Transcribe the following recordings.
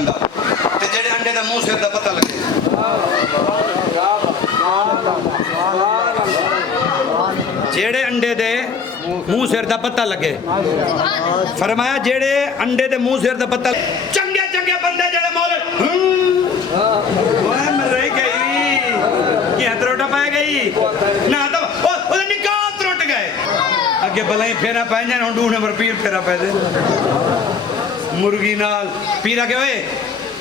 अंडा ते जेड़े अंडे दा मुंह सिर दा पता लगे जेड़े अंडे दे मुंह सिर दा पता लगे फरमाया जेड़े अंडे दे मुंह सिर दा पता चंगे चंगे बंदे जेड़े मौल ओए मर गई कि हथरोटा पाए गई ना तो ओदे निकाह त्रुट गए अगे भलाई फेरा पै जान हुन 2 नंबर पीर फेरा पै दे मुर्गी नाल पीरा के ओए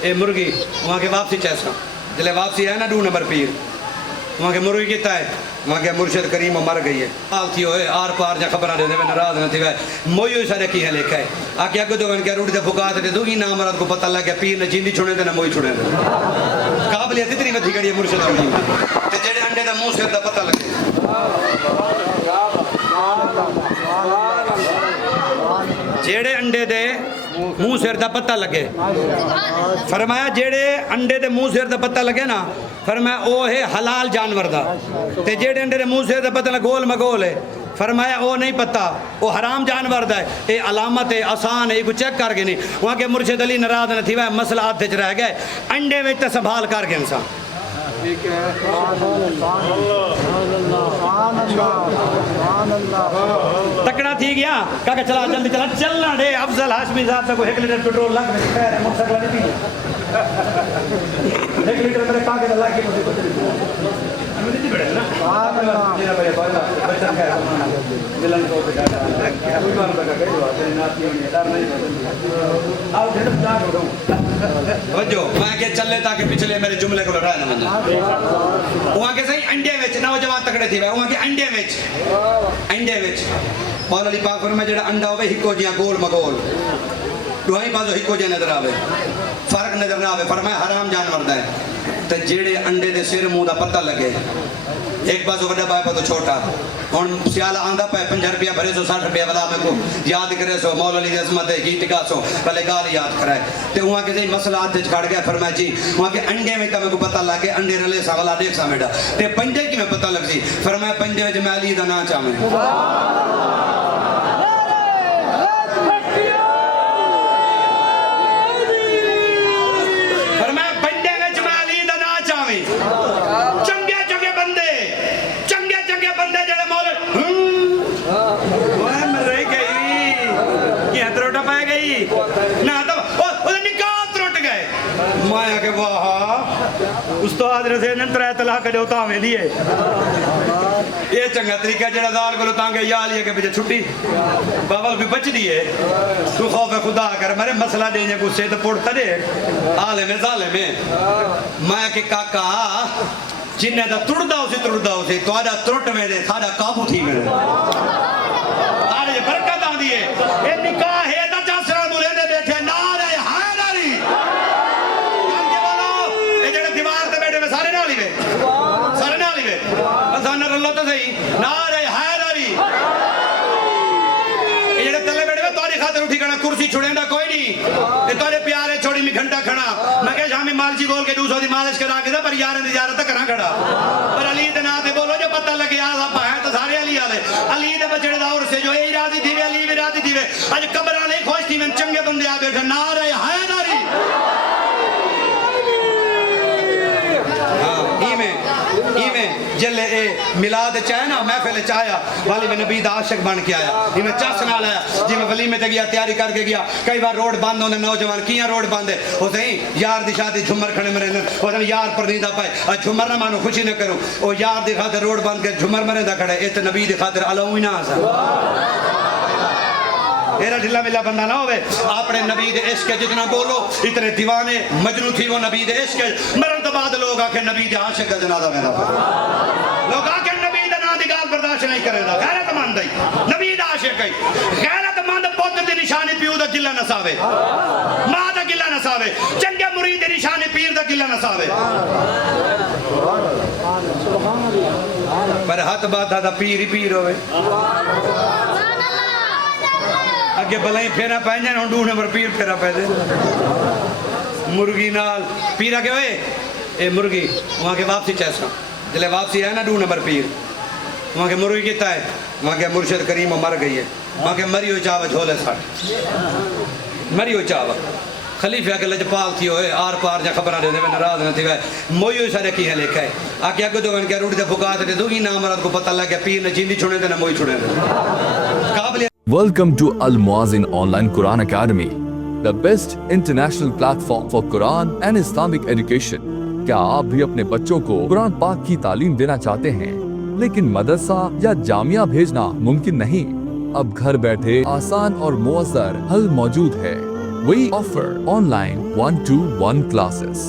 ए मुर्गी वहां के वापसी चैसा जले वापसी है ना 2 नंबर पीर वहां के मुर्गी किता है वहां के मुर्शिद करीम मर गई है हाल थी होए आर पार जा खबर दे देवे नाराज न थी वे मोयो सारे की है लेखा है आके अगे तो के रूट दे फुकात दे दूगी ना मरद को पता लग गया पीर ने जिंदी छुने दे ना मोई छुने दे काबिलियत इतनी वधी गई है मुर्शिद की ते जेड़े अंडे दा मुंह सिर दा पता लगे जेड़े अंडे दे मुंह सिर दा पता लगे फरमाया जेड़े अंडे दे मुंह सिर दा पता लगे ना फरमाया ओ है हलाल जानवर दा ते जेड़े अंडे दे मुंह सिर दा पता गोल मगोल है फरमाया ओ नहीं पता वो हराम जानवर दा है ये अलामत है आसान है को चेक करके नहीं वहां के मुर्शिद अली नाराज न थी वह मसला हाथ च रह गए अंडे में तो संभाल करके इंसान ठीक है तकड़ा थी गया काका चला जल्दी चला चलना रे अफजल हाशमी साहब से को 1 लीटर पेट्रोल लग खैर है मोटरसाइकिल नहीं पी 1 लीटर मेरे काके का लग के मुझे कुछ नहीं हमें नहीं पड़े ना मेरा भाई बच्चा खैर मिलन को बेटा कोई बात लगा गई बात है नाती होनी डर नहीं आओ फिर स्टार्ट हो वजो मैं के चले ताकि पिछले मेरे जुमले को लड़ाया ना मन वहां के सही अंडे विच नौजवान तकड़े थी वहां के अंडे विच मौला अली पाक में जेड़ा अंडा होवे हिको जिया गोल मगोल दुआई पासो हिको जिया नजर आवे फर्क नजर ना आवे फरमाया हराम जानवर दा है ते जेड़े अंडे दे सिर मुंह दा पता लगे एक पासो बड़ा बाय पासो छोटा हुन सियाल आंदा पे 50 रुपया भरे 60 रुपया वाला में को याद करे सो मौला अली दी अजमत है गीत गा सो पहले गाल याद कराए ते वहां के मसला हाथ च खड़ गया फरमाया जी वहां के अंडे में तमे को पता लगे अंडे रले सा वाला देख सा बेटा ते पंजे की में पता लग सी फरमाया पंजे में मैं अली दा नाम चावे माया के वाह उस्ताद ने से नंतर तलाक दे उता में दिए ये चंगा तरीका जेड़ा दाल को तांगे या लिए के पीछे छुट्टी बावल भी बच दिए तू खौफ खुदा कर मेरे मसला देने गुस्से तो पुड़ता दे आले में जाले में माया के काका जिन्ने दा तुड़दा उसे तोड़ा त्रुट में दे साडा काबू थी में आले बरकत आंदी है ए निकाह है ता चासरा मुले ने बैठे नारे हैदरी काके बोलो ए जेड़े दीवार ते बैठे में सारे नाल ही वे असान रल्लो तो सही नारे हैदरी ए जेड़े तले बैठे में तोरी खातिर उठी कना कुर्सी छुड़ेंदा कोई नहीं ए तोरे प्यारे छोड़ी में घंटा खड़ा मैं कह शामी मालजी बोल के 200 दी मालिश करा के पर यार दी इजाजत करा खड़ा पर अली दे नाम पे बोलो जो पता लगे आ आप है तो सारे अली वाले अली दे बचड़े दा और से जो ए राजी थी अली भी राजी थी आज कब्र वाले खुश थी में चंगे बंदे आ बैठे नारे हैदरी हां इमे जले ए मिलाद चाहे ना महफिल चाया वाली में नबी दा आशिक बन के आया इमे चस नाल आया जिमे वलीमे ते गया तैयारी करके गया कई बार रोड बंद होने नौजवान किया रोड बंद है ओ सही यार दी शादी झुमर खड़े मरे न ओ यार परदीदा पाए आ झुमर ना मानो खुशी न करो ओ यार दी खातिर रोड बंद के झुमर मरे दा खड़े इत नबी दी खातिर अलाऊ ही ना आसा एरा ढिला मिला बंदा ना होवे अपने नबी दे इश्क जितना बोलो इतने दीवाने मजनू थी वो नबी दे इश्क मरण तो बाद लोग आके नबी दे आशिक दा जनाजा वेंदा लोग आके नबी दा नाम दी गाल बर्दाश्त नहीं करेंदा गैरतमंद है नबी दा आशिक है गैरतमंद पुत्र दी निशानी पियो दा गिला नसावे मां दा गिला नसावे चंगे मुरीद दी निशानी पीर दा गिला नसावे पर हाथ बाधा दा पीर ही पीर होवे अगे भलाई फेरा पै जान हुन 2 नंबर पीर फेरा पै दे मुर्गी नाल पीरा के ओए ए मुर्गी वहां के वापसी चैसा जले वापसी है ना 2 नंबर पीर वहां के मुर्गी किता है वहां के मुर्शिद करीम मर गई है वहां के मरी हुई चाव झोले साठ मरी हुई चाव खलीफा के लजपाल थी होए आर पार जा खबर दे वे नाराज न थी वे मोयो सारे की है लेखा है आके आगे तो क्या रोटी दे फुका दे दो ही नाम रात को पता लग गया पीर ने जिंदी छुड़े थे ना मोई छुड़े काबिल Welcome to Al Muazzin Online Quran Academy, the best international platform for Quran and Islamic education. क्या आप भी अपने बच्चों को कुरान पाक की तालीम देना चाहते हैं, लेकिन मदरसा या जामिया भेजना मुमकिन नहीं? अब घर बैठे आसान और मुअज्जर हल मौजूद है। We offer online 1-to-1 classes,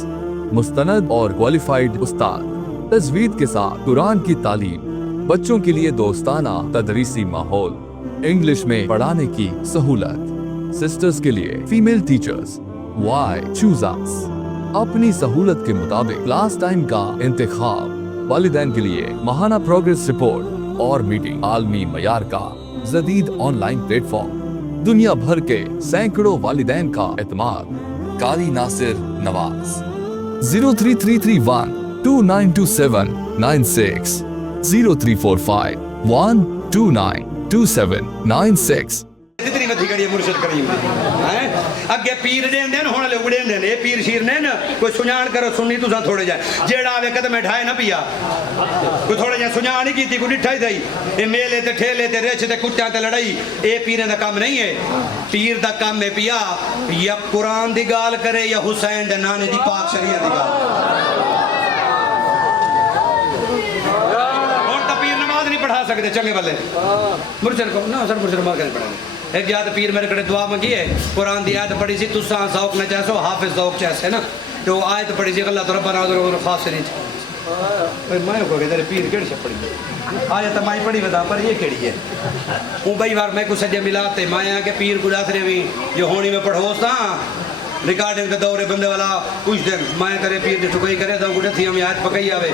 मुस्तनद और क्वालिफाइड उस्ताद, तजवीद के साथ कुरान की तालीम, बच्चों के लिए दोस्ताना तदरीसी माहौल, इंग्लिश में पढ़ाने की सहूलत, सिस्टर्स के लिए female teachers. Why choose us? अपनी सहूलत के मुताबिक क्लास टाइम का इंतखाब, वालिदैन के लिए माहाना प्रोग्रेस रिपोर्ट और मीटिंग, आलमी मयार का जदीद ऑनलाइन प्लेटफॉर्म, दुनिया भर के सैकड़ों वालिदैन का एतमाद। कारी नासिर नवाज 03331 2927 96 0345 129 2796। इतनी मथी कड़ी मुर्शिद करीम हैं अगे पीर देन देन होने उगड़े देन ए पीर शीर ने न कोई सुजान करो सुननी तुसा थोड़े जाए जेड़ा आवे कदम ढाए ना पिया कोई थोड़े जाए सुजान नहीं कीती कोई डिठा ही दई ए मेले ते ठेले ते रेछ ते कुत्तियां ते लड़ाई ए पीरे दा काम नहीं है पीर दा काम है पिया या कुरान दी गाल करे या हुसैन दे नाने दी पाक शरीयत दी गाल और ता पीर नमाज नहीं पढ़ा सकते चंगे वाले मुर्शिद को ना सर मुर्शिद नमाज नहीं पढ़ा एक याद पीर मेरे कड़े दुआ मंगी है कुरान दी आयत पढ़ी सी तुसा ज़ौक़ न चाहो हाफिज ज़ौक़ चाहे ना तो आयत पढ़ी सी अल्लाह तो रब्बना ज़रूर फासिरीन मैं को तेरे पीर केड़ी से पढ़ी आयत माई पढ़ी बता पर ये केड़ी है ऊ भाई बार मैं को सजे मिलाते माया के पीर को दासरे भी जो होनी में पढ़ोस ता रिकॉर्डिंग के दौरे बंदे वाला कुछ दिन मैं तेरे पीर दे ठुकई करे तो गुड़े थी हम याद पकई आवे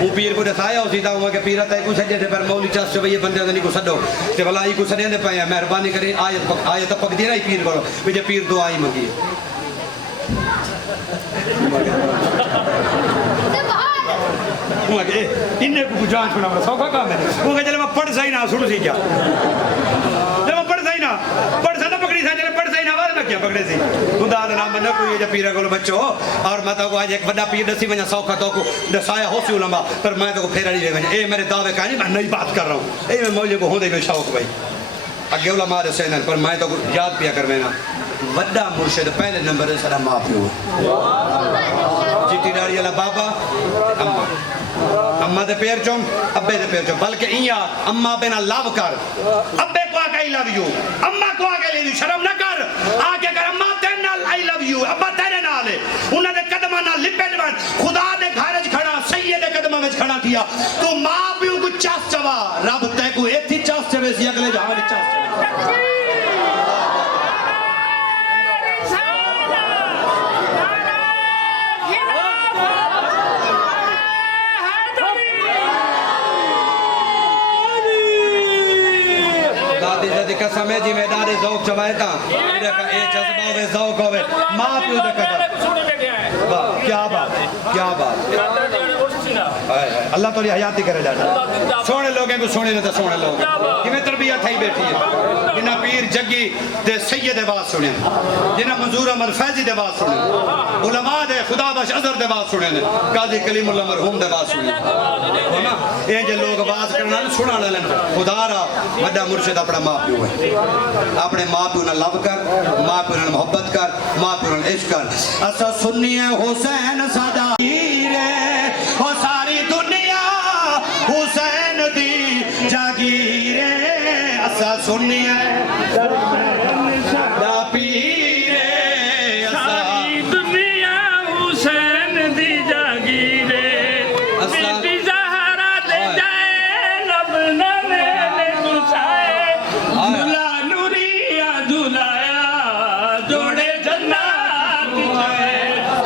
वो पीर को दसाया उसी ता हुआ के पीर ता कुछ सजे दे पर मौली चास से भई बंदे नहीं को सडो ते भला ई को सदे दे पाया मेहरबानी करे आयत पक दे रही पीर को जे पीर दुआ ही मंगी वो के इन्ने को जांच बना सौखा काम है वो के चले मैं पढ़ सही ना सुन सी क्या जब मैं पढ़ सही ना पढ़ सा पकड़ी सा चले पढ़ सही ना वार में क्या पकड़े सी खुदा दा नाम न कोई जे पीर को बच्चो और मैं तो आज एक बड़ा पीर दसी वना सौखा तो को दसाया हो सी उलमा पर मैं तो फेराड़ी वे वने ए मेरे दावे का नहीं मैं नई बात कर रहा हूं ए मैं मौले को होंदे में शौक भाई अगे उलमा दे सेनन पर मैं तो याद पिया कर वेना वड्डा मुर्शिद पहले नंबर है सारा मां पियो चिट्टी दाढ़ी वाला बाबा अम्मा अम्मा दे पैर चो अब्बे दे पैर चो बल्कि इया अम्मा बिना लव कर अब्बे को आके आई लव यू अम्मा को आके ले शर्म ना कर आके कर अम्मा तेरे नाल आई लव यू अब्बा तेरे नाल है उन्हां दे कदमां नाल लिपट बन खुदा दे घर च खड़ा सैयद दे कदमां विच खड़ा किया तू मां पियो को चास चवा रब ते को एथी चास चवे सी अगले जहां दी चास चवे कसम है जी मैं दादे ज़ौक़ चवाए ता ए जज्बा होवे ज़ौक़ होवे मां पियो दे कदम वाह क्या बात अल्लाह तोरी हयाती करे जाता सोने लोगों को सोने तो सोने लोग किवें तरबियत थई बैठी है जिन्ना पीर जग्गी ते सैयद बात सुने जिन्ना मंजूर अमर फैजी दे बात सुने उलमा दे खुदा बख्श अज़हर दे बात सुने काजी कलीमुल्लाह मरहूम दे बात सुने हो ना ये जे लोग बात करना सुना ले खुदा रा बड़ा मुर्शिद अपना मां पियो है अपने मां पियो नाल लव कर मां पियो नाल मोहब्बत कर मां पियो नाल इश्क कर असा सुन्नी है हुसैन साडा हीर ओ सारी दुनिया हुसैन दी जागीर असा सुन्नी है साडा पीर सारी दुनिया हुसैन दी जागीर बेटी ज़हरा दे जाए लब नवे ने गुसाए दुला नूरिया दुलाया जोड़े जन्नत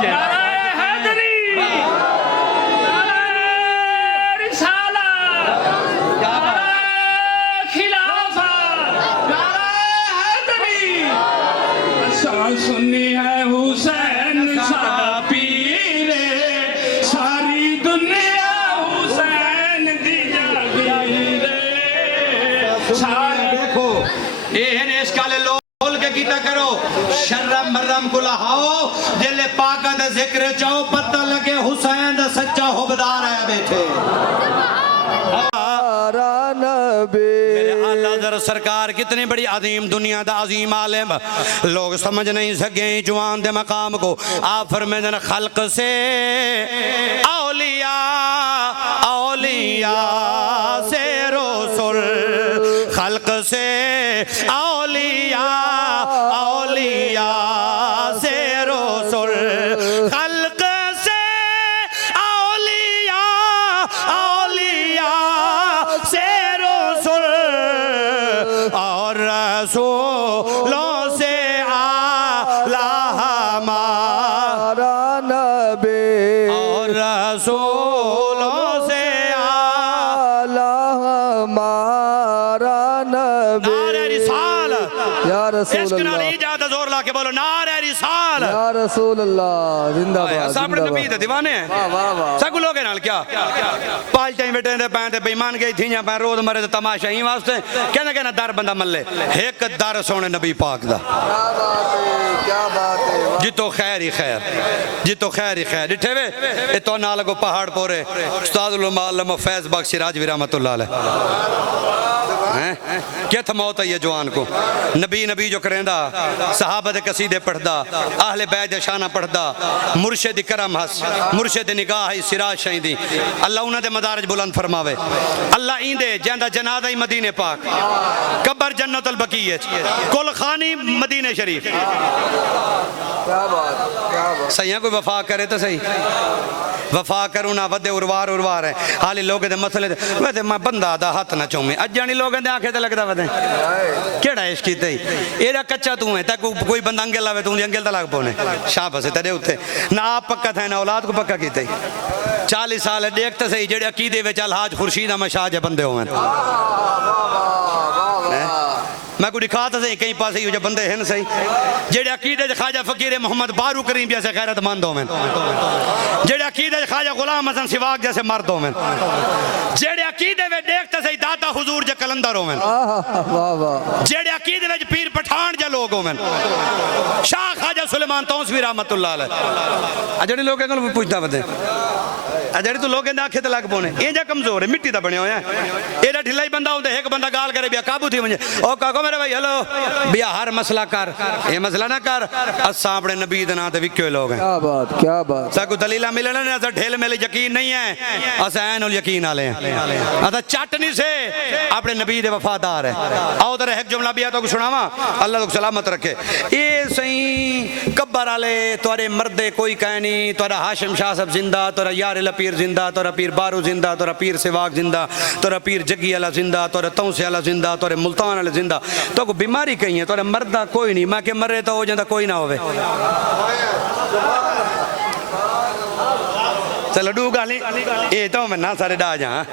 नाराए हैदरी जिक्र चाहो पता लगे हुसैन दा सच्चा हुबदार है बैठे मेरे आला दर सरकार कितनी बड़ी अजीम दुनिया दा अजीम आलिम लोग समझ नहीं सके जवान दे मकाम को आप फरमाते हैं खल्क से औलिया औलिया से रसूल खल्क से औलिया औलिया से रसूल खल्क से औलिया औलिया से रसूल और रसूलों से आला हमारा नबी और रसूलों से आला हमारा नबी नारे रिसालत या रसूल अल्लाह ज्यादा जोर ला के बोलो नारे रिसालत या रसूल अल्लाह जिंदाबाद सामने नबी दे दीवाने हैं वाह वाह वाह सब लोग नाल क्या पाल टाइम बैठे दे पैं ते बेईमान गई थीया पैं रोज मरे ते तमाशा ही वास्ते कहना कहना दर बंदा मल्ले एक दर सोने नबी पाक दा क्या बात है जितो खैर ही खैर जितो खैर ही खैर डिठे वे ए तो नाल को पहाड़ पोरे उस्ताद उल मालम फैज बख्श राजवी रहमतुल्लाह अलैह हैं क्या था मौत है ये जवान को नबी नबी जो करेंदा सहाबा दे कसीदे पढ़दा अहले बैत दे शाना पढ़दा मुर्शिद करम हस मुर्शिद निगाह ही सिराज शहीदी अल्लाह उन्हां दे मदारज बुलंद फरमावे अल्लाह इंदे जंदा जनादा ही मदीने पाक कब्र जन्नतुल बकीय कुल खानी मदीने शरीफ क्या बात सही कोई वफा करे तो सही वफा करूँ ना वदे उर्वार उर्वार है हाली लोग दे मसले वैसे मैं बंदा दा हाथ ना चूमे अजानी लोग आंखें तो लगता वदे केड़ा इश्क कीते एरा कच्चा तू है तक कोई बंदा अंगल लावे तू अंगल तो लग पौने शाबाश है तेरे उत्ते ना आप पक्का था ना औलाद को पक्का कीते 40 साल देख तो सही जेड़े अकीदे विच अलहाज खुर्शीद अहमद शाह जे बंदे होवन मैं को दिखा तो सही कई पास जो बंदे हैं सही जेड़े अकीदे ख्वाजा फकीर मोहम्मद बारू करीम जैसे गैरतमंद होवें जेड़े अकीदे ख्वाजा गुलाम हसन सिवाग जैसे मर्द होवें जेड़े अकीदे में देखते सही दाता हुजूर जे कलंदर होवें जेड़े अकीदे में पीर पठान जे लोग होवें शाह ख्वाजा सुलेमान तौसवी रहमतुल्लाह अलैह अजड़ी लोग को पूछदा वदे अजड़ी तो लोग आखे तो लग पौने ये जा कमजोर है मिट्टी दा बनिया होया एड़ा ढिला ही बंदा होंदे एक बंदा गाल करे बिया काबू थी वने ओ काको मेरे भाई हेलो बिया हर मसला कर ये मसला ना कर असा अपने नबी दे नाम ते विक्यो लोग हैं क्या बात साकू दलीला मिलने ने असा ढेल मेले यकीन नहीं है असा ऐनुल यकीन वाले हैं असा चट नहीं से अपने नबी दे वफादार है आओ तेरे एक जुमला बिया तो सुनावा अल्लाह तो सलामत रखे ये सही कब्बर वाले तोरे मर्दे कोई कह नहीं तोरा हाशिम शाह सब जिंदा तोरा यार पीर जिंदा तोरा पीर बारू जिंदा तोरा पीर सिवाग जिंदा तोरा पीर जग्गी वाला जिंदा तोरा तौसे वाला जिंदा तोरे मुल्तान वाले जिंदा तो को बीमारी कही है तोरे मरदा कोई नहीं मैं के मरे तो हो जाता कोई ना होवे चलो डू गाली ये तो मैं ना सारे डा जा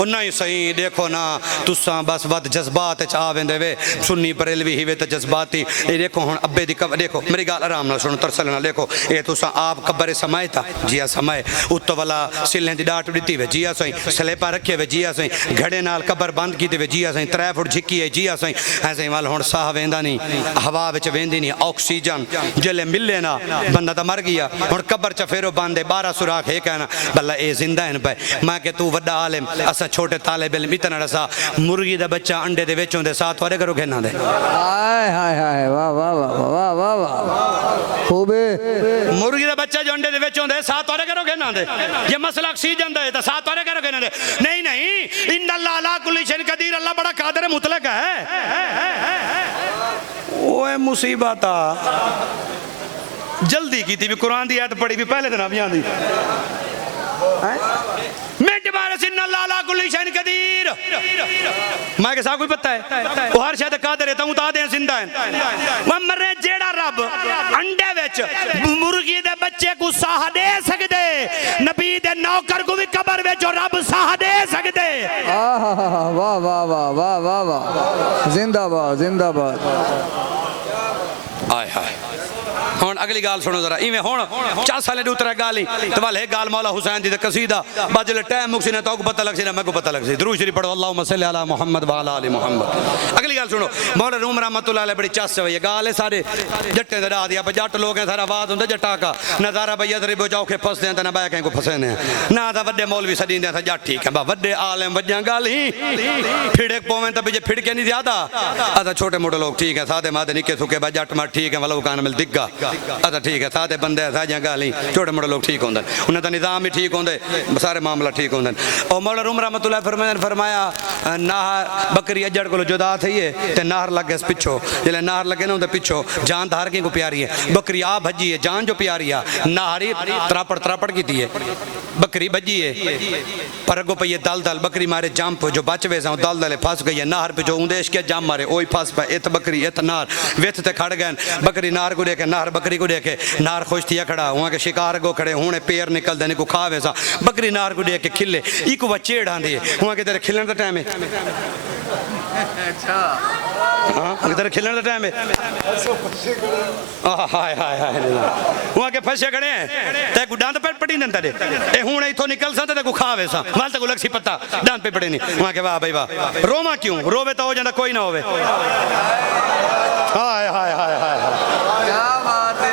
नहीं सही देखो ना तुसा बस बद जज्बात आ वेंदे वे सुन्नी बरेलवी ही वे तो जज्बाती ये देखो हुन अब्बे दी देखो मेरी गाल आराम नाल सुनो तरसल ना देखो ये तुसा आप कब्रे समय था जिया समय उत्तो वाला सिलें दी डाट दित्ती वे जिया सही स्लेपा रखे वे जिया सही घड़े नाल कब्र बंद कीते वे जिया सही 3 फुट झिकी है जिया सही ऐसे वाल हुन साह वेंदा नहीं हवा विच वेंदी नहीं ऑक्सीजन जेले मिले ना बंदा तो मर गया हुन कब्र च फेरो बंद है 12 सुराख है कहना भला ए जिंदा है पे मैं के तू वड्डा आलिम असा छोटे तालिब इल्म इतना रसा मुर्गी दा बच्चा अंडे दे विच होंदे साथ वारे करो घेना दे हाय हाय हाय वाह वाह वाह वाह वाह खूबे मुर्गी दा बच्चा जो अंडे दे विच होंदे साथ वारे करो घेना दे ये मसला ऑक्सीजन दा है तो साथ वारे करो घेना दे नहीं नहीं इन्नल्लाह अला कुल्ली शैइन कदीर अल्लाह बड़ा कादिर मुतलक है ओए मुसीबत आ जल्दी की थी भी कुरान दी आयत पढ़ी भी पहले दिन अभी आंदी मैं के साथ कोई पता है वो हर शायद कादर है तू ता दे जिंदा है मैं मरे जेड़ा रब अंडे विच मुर्गी दे बच्चे को साह दे सकदे नबी दे नौकर को भी कब्र विच रब साह दे सकदे वाह वाह वाह वाह वाह वाह जिंदाबाद जिंदाबाद आय हाय हुण अगली गाल सुनो जरा इवें हुण 4 साल दी उतरा गाल ही ते वाले गाल मौला हुसैन दी ते कसीदा बाजले टाइम मुक्सी ने तो पता लग सी ना मैं को पता लग सी दुरूद शरीफ पढ़ो अल्लाहुम्मा सल्ली अला मुहम्मद व अला आलि मुहम्मद। अगली गाल सुनो मौला रूम रहमतुल्लाह अलैह बड़ी चस है गाल है सारे जट्टे दे दा दिया जट लोग हैं सारा आवाज हुंदा जट्टा का नजारा भैया दरे बोजाओ के फसदे हैं ते ना बैक को फसे ने ना दा वड्डे मौलवी सदींदे थे जट ठीक है बा वड्डे आलिम वज्जा गाल ही फिड़े पोवें ते बिजे फिड़ के नहीं ज्यादा अदा छोटे मोटे लोग ठीक है सादे मादे निके सुके बा जट मत ठीक है वाला कान मिल दिग्गा अदा ठीक है सादे बंदे साजा गाल ही छोटे मोटे लोग ठीक होंदे उन्हें दा निजाम भी ठीक होंदे सारे मामला ठीक होंदे। और मौला रूम रहमतुल्लाह फरमाया नाहर बकरी अजड़ को जुदा थी है ते नाहर लगे पिछो जिले नाहर लगे ना उनके पिछो जान धार के को प्यारी है बकरी आ भजी है जान जो प्यारी है नाहरी त्रापड़ की है बकरी भजी है पर अगो पई दल दल बकरी मारे जंप जो बच वे दल दल फस गई है नाहर पे जो उदेश के जम मारे ओही फस पे इत बकरी इत नार विथ ते खड़ गए बकरी नार को देखे नार बकरी को देखे नार खुश थिया खड़ा वहाँ के शिकार गो खड़े हूँ पैर निकलते ने को खा वैसा बकरी नार को देख के खिले एक बच्चे आंदी है वहाँ के तेरे खिलन का टाइम है हाँ तेरे खिलन का टाइम है हाय हाय हाय वहाँ के फंसे खड़े हैं ते को डांत पे पड़ी न तेरे ए हूँ इथों निकल सा ते को खा वैसा वाल तक लग सी पता डांत पे पड़े नहीं वहाँ के वाह भाई वाह रोमा क्यों रोवे तो हो जाता कोई ना होवे हाय हाय हाय हाय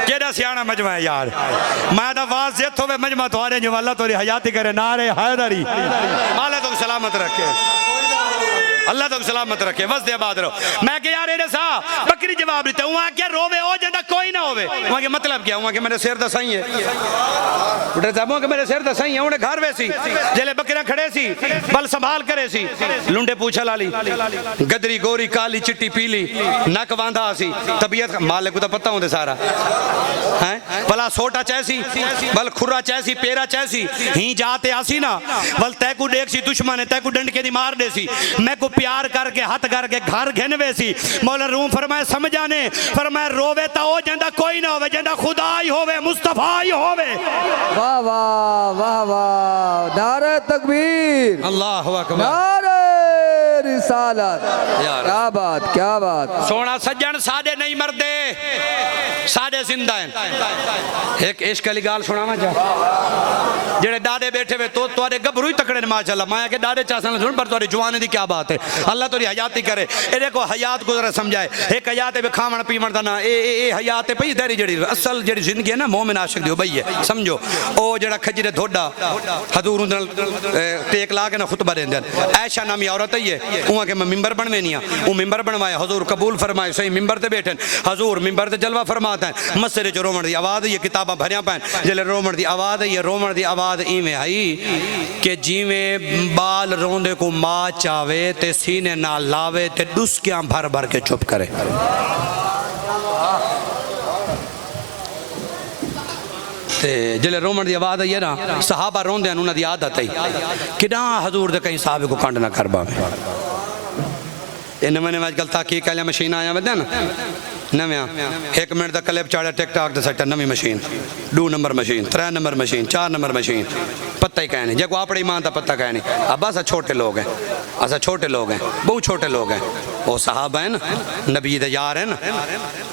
केड़ा सियाना मजमा है यार मैं दा वाज जित होवे मजमा तुम्हारे जो अल्लाह तोरी हयाती करे नारे हैदरी माले तो सलामत रखे अल्लाह तो सलामत रखे बस दे आबाद रहो। मैं क्या यार एडे सा बकरी जवाब देते वहां क्या रोवे हो जाता कोई ना होवे वहां के मतलब क्या वहां के मेरे सिर दा सही है उठे साहबों के मेरे सिर दा सही है उन्हें घर वैसी जेले बकरियां खड़े सी बल संभाल करे सी लुंडे पूछा लाली गदरी गोरी काली चिट्टी पीली नक बांधा सी तबीयत मालिक को तो पता होंदे सारा हैं भला सोटा चैसी बल खुरा चैसी पेरा चैसी ही जाते आसी ना बल तैकू देख सी दुश्मन है तैकू डंड के दी मार दे सी मैं को प्यार करके हाथ करके घर घेनवे सी मौला रूम फरमाए समझाने फरमाए रोवे ता हो जांदा कोई ना होवे जांदा खुदा ही होवे मुस्तफा ही होवे। वाह वाह वाह वाह नारे तकबीर अल्लाहु अकबर नारे रिसालत क्या बात सोना सज्जन साडे नहीं मरदे साडे जिंदा हैं। एक इश्क वाली गाल सुनावा जा जेड़े डाडे बैठे वे तो तुम्हारे गभरू ही तकड़े ने माशाअल्लाह मैं के डाडे चासन सुन पर तुम्हारी जवानी दी क्या बात है अल्लाह तोरी हयाती करे ए देखो हयात को जरा समझाए एक हयात है खावण पीवण दा ना ए हयात है भई तेरी जेड़ी असल जेड़ी जिंदगी है ना मोमिन आशिक दी भई है समझो ओ जेड़ा खजरे धोडा हजूर उन टेक ला के ना खुतबा देंदे ऐशा नामी औरत है उहा के मैं मिंबर बनवे नहीं ओ मिंबर बनवाया हजूर कबूल फरमाए सही मिंबर ते बैठन हजूर मिंबर ते जलवा फरमाता है मसरे जो रोमण दी आवाज ये किताबा भरिया पैन जेले रोमण दी आवाज है ये रोमण दी आवाज इवें आई कि जिवें बाल रोंदे को मां चावे ते सीने ना लावे ते डुसकियां भर भर के चुप करे ते जिले रोमण दी आवाज आई है ना सहाबा रोंदे उन्हां दी आदत है किडा हजूर दे कहीं साहब को कंड ना कर पावे इन मैंने आजकल ताकीक वाली मशीन आया वे ना नव्या 1 मिनट का क्लिप चाड़ा टिकटॉक दे सट्टा नवी machine 2 number machine 3 number machine 4 number machine पता ही कहने जो अपनी मां का पता कहने अब असा छोटे लोग हैं असा छोटे लोग हैं बहुत छोटे लोग हैं वो साहब है ना नबी दे यार है ना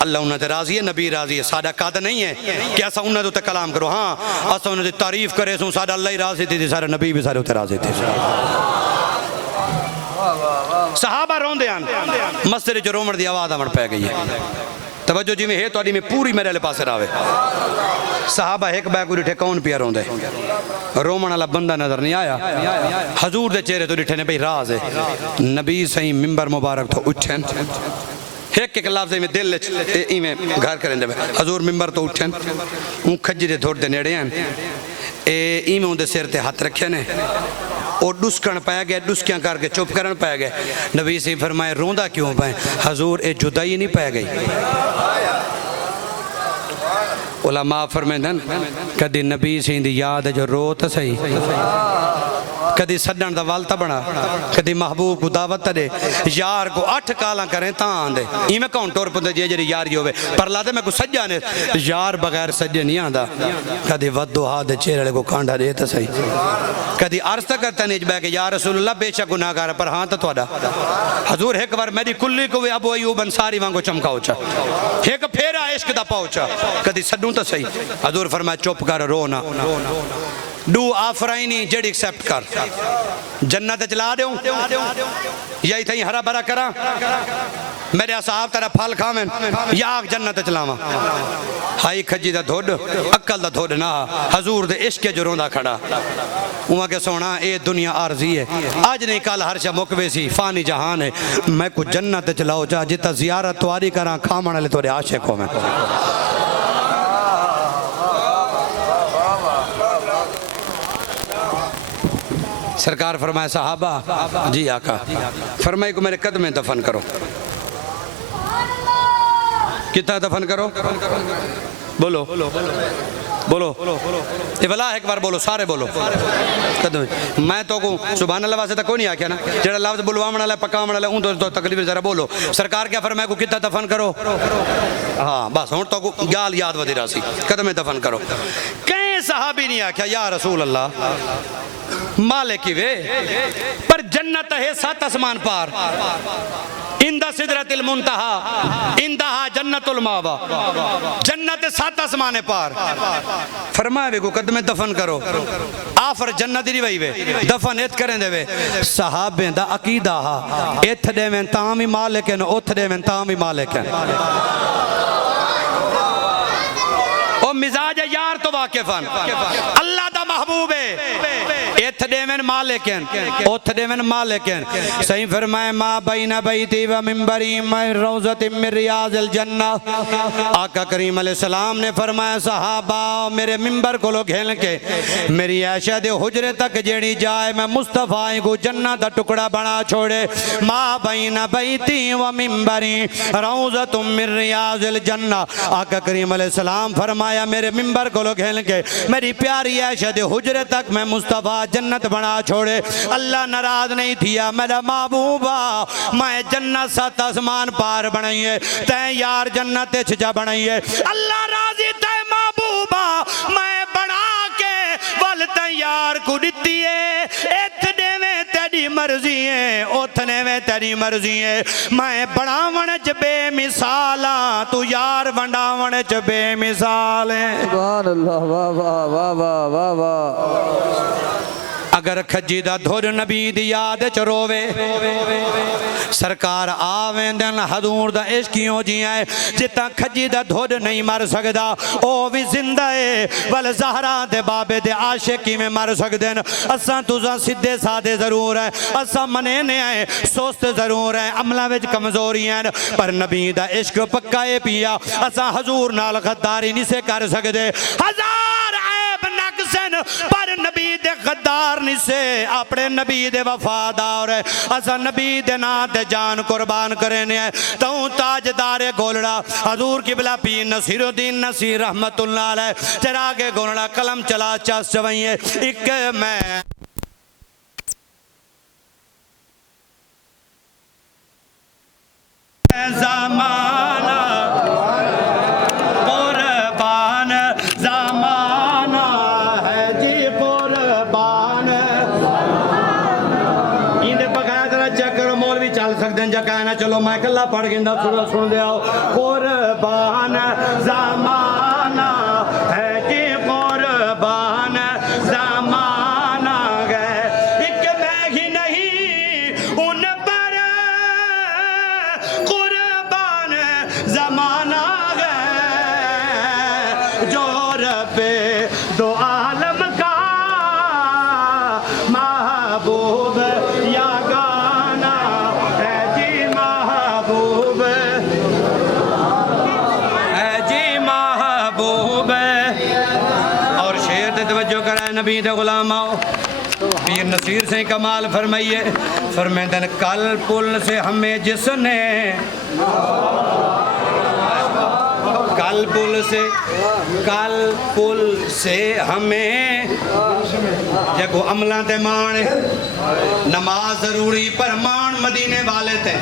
अल्लाह उन्होंने राजी है नबी राजी है साडा कद नहीं है कि असा उन्होंने उत्ते कलाम करो हाँ असा उन्होंने तारीफ करे सू साडा अल्लाह ही राजी थी सारे नबी भी सारे उत्ते राजी थे सहाबा रोंदे हैं मस्जिद च रोमण दी आवाज आवण पै गई है तवज्जो जिवें है तुहाडी में पूरी मेरे वाले पासे रावे सहाबा एक बैग को डिठे कौन पिया रोंदे रोमण वाला बंदा नजर नहीं आया हजूर दे चेहरे तो डिठे ने भाई राज है नबी सही मिंबर मुबारक तो उठन एक एक लफ्ज में दिल इवें घर करेंदे हजूर मिंबर तो उठन ऊ खजरे थोड़े दे नेड़े हैं ए इवें उनदे सिर ते हाथ रखे ने और डुसकन पै गए डुसकियां करके चुप करन पै गए नबी से फरमाए रोंदा क्यों पे हजूर ए जुदाई नहीं पै गई उलमा फरमांदन कदी नबी से दी याद जो रो तो सही कदी सदन दा वाल ता बना कदी महबूब को दावत दे यार को 8 काला करें ता आंदे इवें कौन टुर पुंदे जे जेरी यारी होवे पर लादे मैं को सज्जा ने यार बगैर सज्जे नहीं आंदा कदी वद्दो हा दे चेहरे को कांडा दे ता सही कदी अर्ज तक करता नहीं बह के या रसूलुल्लाह बेशक गुनाहगार पर हां तो ਤੁਹਾਡਾ हजूर एक बार मेरी कुल्ली को अबू अयूब अंसारी वांगो चमकाओ चा एक फेरा इश्क दा पाओचा कदी सदू तो सही हजूर फरमाया चुप कर रो ना डू आफराइनी जेडी एक्सेप्ट कर जन्नत चला दूं यही थई हरा भरा करा मेरे असहाब तेरा फल खावें या जन्नत चलावा हाई खजी दा धोड अक्ल दा धोड ना हजूर दे इश्क जो रोंदा खड़ा उमा के सोना ये दुनिया आरजी है आज नहीं कल हर शा मुकवे सी फानी जहान है मैं कुछ जन्नत चलाओ जा जिता जियारत तुआरी करा खामण वाले तोरे आशिक हो मैं सरकार फरमाया साहबा जी आका फरमाए को मेरे कदम में दफन करो कितना दफन करो बोलो बोलो ये भला एक बार बोलो सारे बोलो कदम मैं तो को सुभान अल्लाह वास्ते कोई नहीं आख्या ना जेड़ा लफ्ज बुलवावण वाला पकावण वाला उन तो तकलीफ जरा बोलो सरकार क्या फरमाया को कितना दफन करो हाँ बस हुन तो को गाल याद वधी रासी कदम में दफन करो कई सहाबी नहीं आख्या या रसूल अल्लाह मालिक वे पर जन्नत है 7 आसमान पार इंदा सिदरतिल मुंतहा इंदहा जन्नतुल मावा जन्नत 7 आसमान पार फरमाए को कदम दफन करो आफर जन्नत दी वई वे दफन इत करें देवे सहाबे दा अकीदा हा इथ देवें तां भी मालिक है उथ देवें तां भी मालिक है ओ मिजाज यार तो वाकिफन अल्लाह दा महबूब है इथ देवन मालिक हैं उथ देवन मालिक हैं सही फरमाए मा बैना बैती व मिंबरी मैं रौज़त मिन रियाज़िल जन्ना आका करीम अलैहि सलाम ने फरमाया सहाबा मेरे मिंबर को लो घेल के मेरी आयशा दे हुजरे तक जेड़ी जाए मैं मुस्तफा को जन्नत दा टुकड़ा बना छोड़े मा बैना बैती व मिंबरी रौज़त मिन रियाज़िल जन्ना आका करीम अलैहि सलाम फरमाया मेरे मिंबर को लो घेल के मेरी प्यारी आयशा दे हुजरे तक मैं मुस्तफा जन्नत बना छोड़े अल्लाह नाराज नहीं थिया मेरा महबूबा मैं जन्नत 7 आसमान पार बनाई है तै यार जन्नत छिजा बनाई है अल्लाह राजी तै महबूबा मैं बना के वल तैयार को दिती है इत देवे तेरी मर्जी है उथने में तेरी मर्जी है मैं बनावण च बेमिसाल तू यार वंडावण च बेमिसाल है सुभान अल्लाह वाह वाह वाह वाह वाह वाह अगर खजी दा धुर नबी दी याद च रोवे सरकार आवेंदन हजूर दा इश्कियों जिया जिता खजी दा धुर नहीं मर सकदा ओ भी जिंदा है वल ज़हरा दे बाबे दे आशिक किवें मर सकदे न असां तुसां सीधे सादे जरूर है असां मने ने आए सुस्त जरूर है अमला विच कमजोरियां पर नबी दा इश्क पक्का है पिया असां हजूर नाल गद्दारी नहीं से कर सकदे हजार ऐब नक्सन पर नबी दे गद्दार नहीं से अपने नबी दे वफादार है असा नबी दे नाम ते जान कुर्बान करेने तू ताजदार गोलड़ा हजूर किबला पीर नसीरुद्दीन नसीर रहमतुल्लाह अलैह तेरा के गोलड़ा कलम चला चस चवइए एक मैं ज़माना कुर्बान ज़माना है जी कुर्बान इंदे बगैर जरा चक्कर मौलवी चल सकते हैं जगह ना चलो मैं कल्ला पढ़ के सुन दे आओ कुर्बान ज़माना है जी कुर्बान ज़माना है एक मैं ही नहीं उन पर कुर्बान ज़माना है जो रब्बे दो आलम का महबूब या गाना है जी महबूब है जी महबूब और शेर दे तवज्जो कराए नबी दे गुलाम आओ पीर नसीर से कमाल फरमाइए फरमाते कल पुल से हमें जिसने कल पुल से कल पुल से हमें जगो अमला ते मान नमाज जरूरी पर मान मदीने वाले थे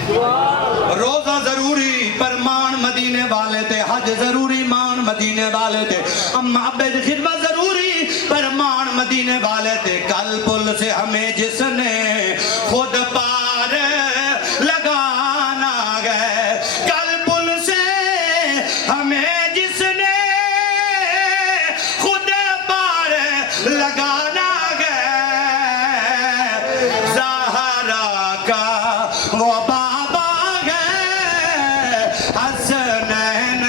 रोजा जरूरी पर मान मदीने वाले थे हज जरूरी मान मदीने वाले थे अम्मा अब्बे की खिदमत जरूरी पर मान मदीने वाले थे कल पुल से हमें जिसने खुद पार लगाना गए कल पुल से हमें जिसने खुद पार लगाना गए ज़हरा का वो बाबा है हसनैन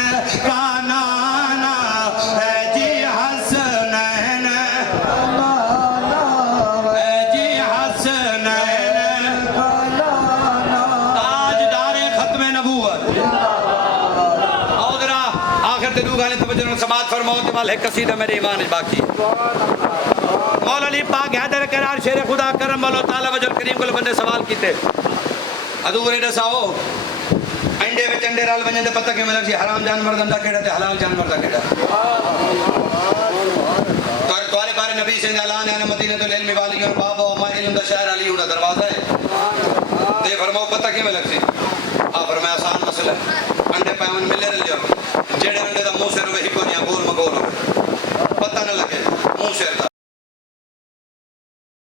का नाना है जी हसनैन है जी हसनैन ताजदारे खत्म नबूवत और जरा आखिर ते दू गाने तवज्जो समात फरमाओ ते वाल एक कसीदा मेरे ईमान बाकी मौला अली पाक हैदर करार शेर खुदा करम वालो ताला वजल करीम को बंदे सवाल कीते अदूरे दसाओ अंडे विच अंडे रल वने ते पता के मतलब जी हराम जानवर दा केड़ा ते हलाल जानवर दा केड़ा तुम्हारे बारे नबी से ऐलान है मदीने तो इल्म वाली और बाबा मा इल्म दा शहर अली उड़ा दरवाजा है ते फरमाओ पता के मतलब सी आ फरमाया आसान मसला अंडे पावन मिले रलियो जेड़े अंडे दा मुंह सिर वही को या गोल मगोल पता न लगे मुंह सिर